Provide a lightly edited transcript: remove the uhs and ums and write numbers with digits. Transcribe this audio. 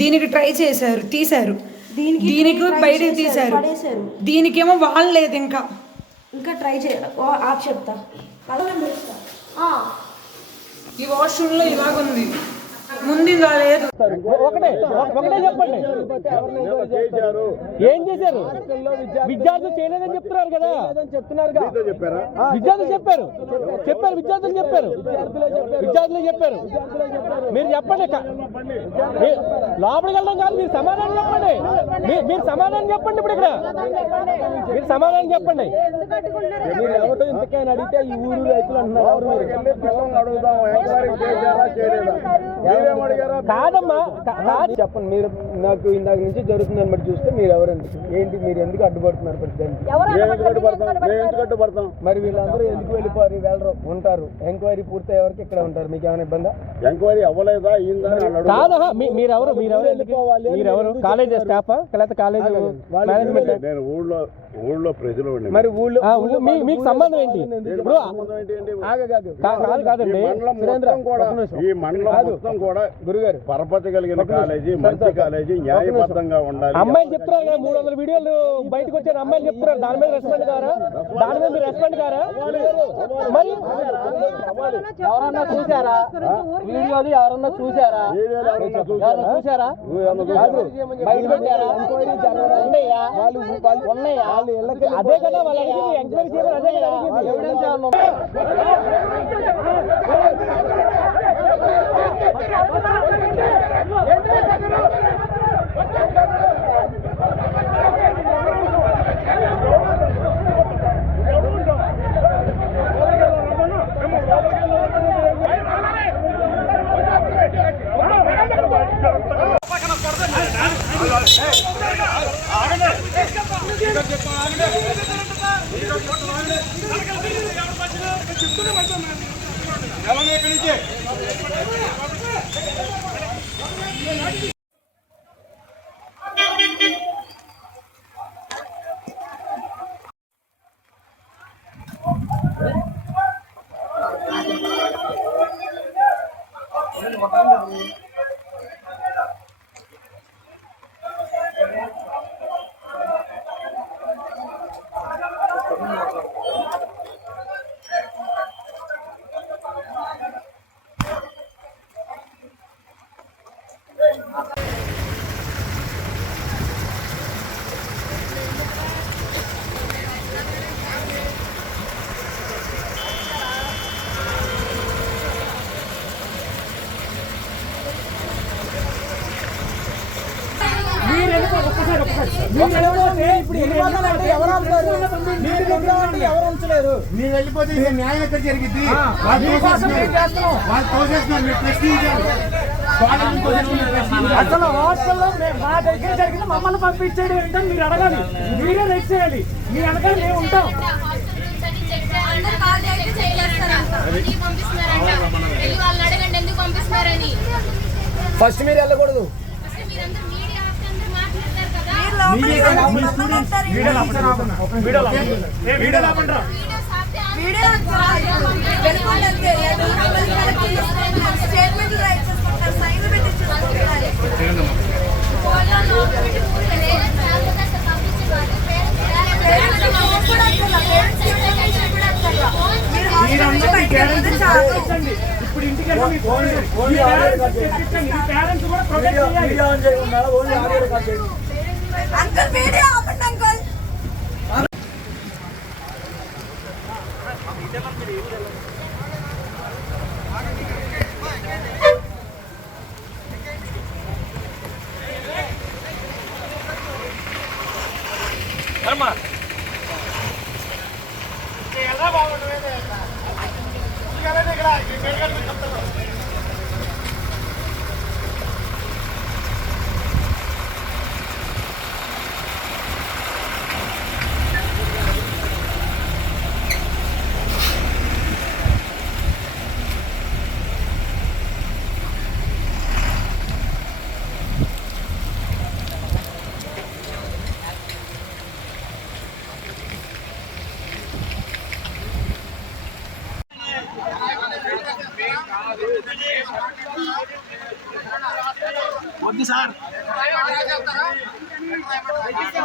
దీనికి ట్రై చేశారు, తీశారు. దీనికి బయటకు తీశారు. దీనికేమో వాళ్ళు లేదు. ఇంకా ట్రై చేయాలి. చెప్తా ఈ వాష్రూమ్లో ఇలాగుంది, ముందు ఇలా లేదు. ఒకటే చెప్పండి, ఏం చేశారు? విద్యార్థులు చేయలేదని చెప్తున్నారు కదా, విద్యార్థులు చెప్పారు. మీరు చెప్పండి, లోపలికి వెళ్ళడం కాదు, మీరు సమాధానం చెప్పండి. మీరు సమాధానం చెప్పండి. ఇప్పుడు ఇక్కడ మీరు సమాధానం చెప్పండి. మీరు ఎవరు ఇంతకైనా అడిగితే ఈ ఊరు రైతులు అంటున్నారు. కాదమ్మా, కాదు చెప్పండి. మీరు నాకు ఇందాక నుంచి జరుగుతుందని బట్టి చూస్తే మీరు ఎవరండి, ఏంటి, మీరు ఎందుకు అడ్డుపడుతున్నారు? మరి వీళ్ళందరూ ఎందుకు వెళ్ళరు ఉంటారు? ఎంక్వైరీ పూర్తయ్యే వరకు ఇక్కడ ఉంటారు. మీకు ఏమైనా ఇబ్బంది? ఎంక్వైరీ అవ్వలేదా? కాదా? మీరెవరు మీరెవరు కాలేజ్ స్టాఫా లేకపోతే కాలేజ్ మేనేజ్మెంట్? నేను ఊళ్ళో ప్రజలు. మరి ఊళ్ళో మీకు సంబంధం ఏంటి? ఇప్పుడు కాదండి, ఈ మండలం మొత్తం కూడా గురుగారు పరపతి కలిగిన కాలేజీ, మంచి కాలేజీ, న్యాయబద్ధంగా ఉండాలి. అమ్మాయిలు చెప్తున్నారు కదా, 300 వీడియోలు బయటకు వచ్చారు. అమ్మాయిలు చెప్తున్నారు, దాని మీద రెస్పాండ్ కారా? మరి ఎవరన్నా చూసారా వీడియోలు? ఎవరన్నా చూసారా? బయట పెట్టారా? ఉన్నాయా? అదే కదా వాళ్ళు అడిగింది, ఎంక్వైరీ చేయమని. అదే కదా అడిగింది, ఎవిడెన్స్ ఎవరు ఉంచలేదు. మీరు వెళ్ళిపోతే న్యాయం ఎక్కడ జరిగింది? అసలు హాస్టల్లో మా దగ్గర జరిగింది, మమ్మల్ని పంపించేది ఏంటని మీరు అడగాలి. మీరే రెక్ట్ చేయాలి. మీ వెనకాల మేము ఉంటాం. ఫస్ట్ మీరు వెళ్ళకూడదు. ఇప్పుడు ఇంటికి పేరెంట్స్ కూడా ప్రొటెక్ట్ చేయాలి. అంకుల్ వీడియో ఆపండి అంకుల్. ఎలా బాగుంటుంది వద్దు సార్. దయచేసి